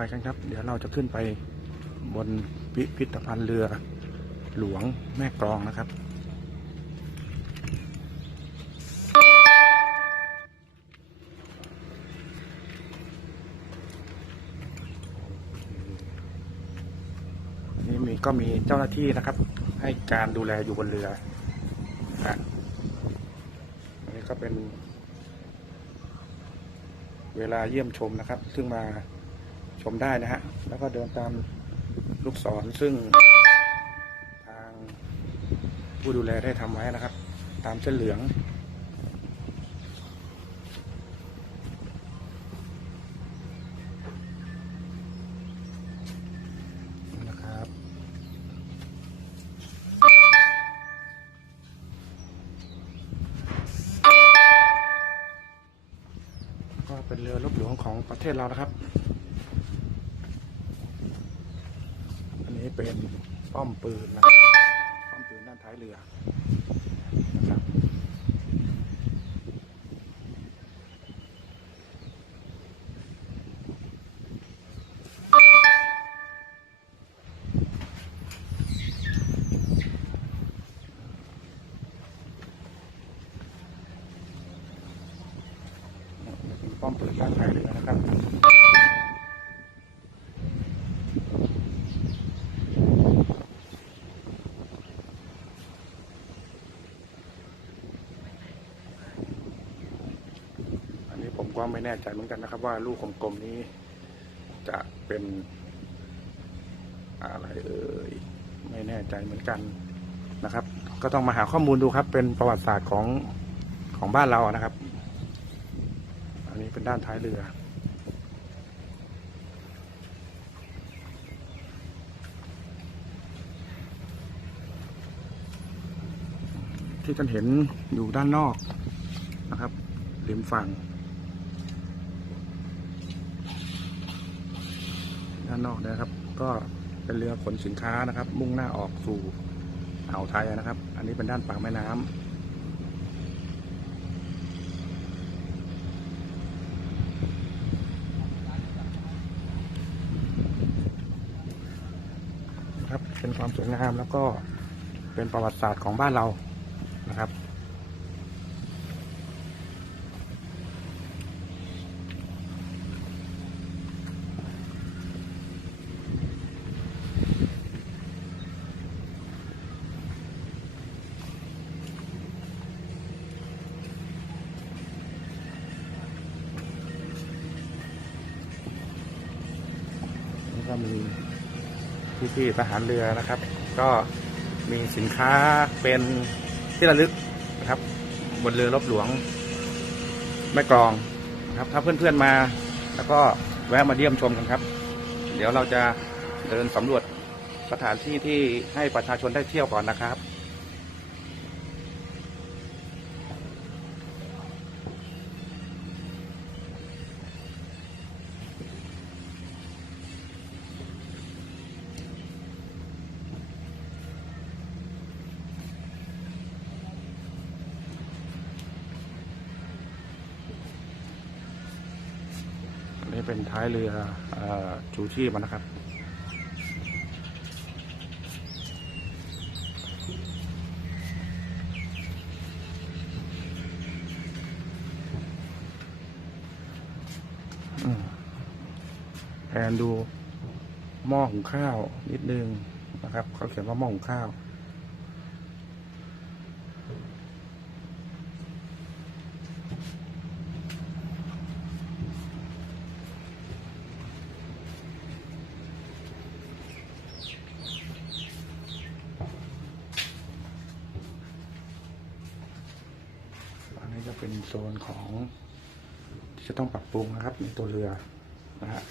ไปกันครับ เดี๋ยวเราจะขึ้นไปบนพิพิธภัณฑ์เรือหลวงแม่กลองนะครับนนี้มีก็มีเจ้าหน้าที่นะครับ ให้การดูแลอยู่บนเรือนะอันนี้ก็เป็นเวลาเยี่ยมชมนะครับ ซึ่งมา มได้นะฮะ แล้วก็เดินตามลูกศรซึ่งทางผู้ดูแลได้ทำไว้นะครับ ตามเส้นเหลือง นะครับ ก็เป็นเรือรบหลวงของประเทศเรานะครับ นี้เป็นป้อมปืนนะครับป้อมปืนด้านท้ายเรือนะครับป้อมปืนด้านท้ายเรือนะครับ อันนี้ผม ก็ไม่แน่ใจเหมือนกันนะครับ ว่าลูกกลมๆนี้จะเป็นอะไรเอ่ยไม่แน่ใจเหมือนกันนะครับ ก็ต้องมาหาข้อมูลดูครับ เป็นประวัติศาสตร์ของของบ้านเรานะครับ อันนี้เป็นด้านท้ายเรือที่ท่านเห็นอยู่ด้านนอกนะครับริมฝั่ง ด้านนอกนะครับ ก็เป็นเรือขนสินค้านะครับ มุ่งหน้าออกสู่อ่าวไทยนะครับ อันนี้เป็นด้านปากแม่น้ำครับเป็นความสวยงามแล้วก็เป็นประวัติศาสตร์ของบ้านเรา ก็มีพี่ๆทหารเรือนะครับ ก็มีสินค้าเป็นที่ระลึกนะครับ บนเรือรบหลวงแม่กลองนะครับถ้าเพื่อนๆมา แล้วก็แวะมาเยี่ยมชมกันครับ เดี๋ยวเราจะเดินสำรวจสถานที่ที่ให้ประชาชนได้เที่ยวก่อนนะครับ เป็นท้ายเรืออชูชีพนะครับ แทนดูหม้อหุงข้าวนิดนึงนะครับ เขาเขียนว่าหม้อหุงข้าว นี้จะเป็นโซนของ ที่จะต้องปรับปรุงนะครับในตัวเรือนะฮะ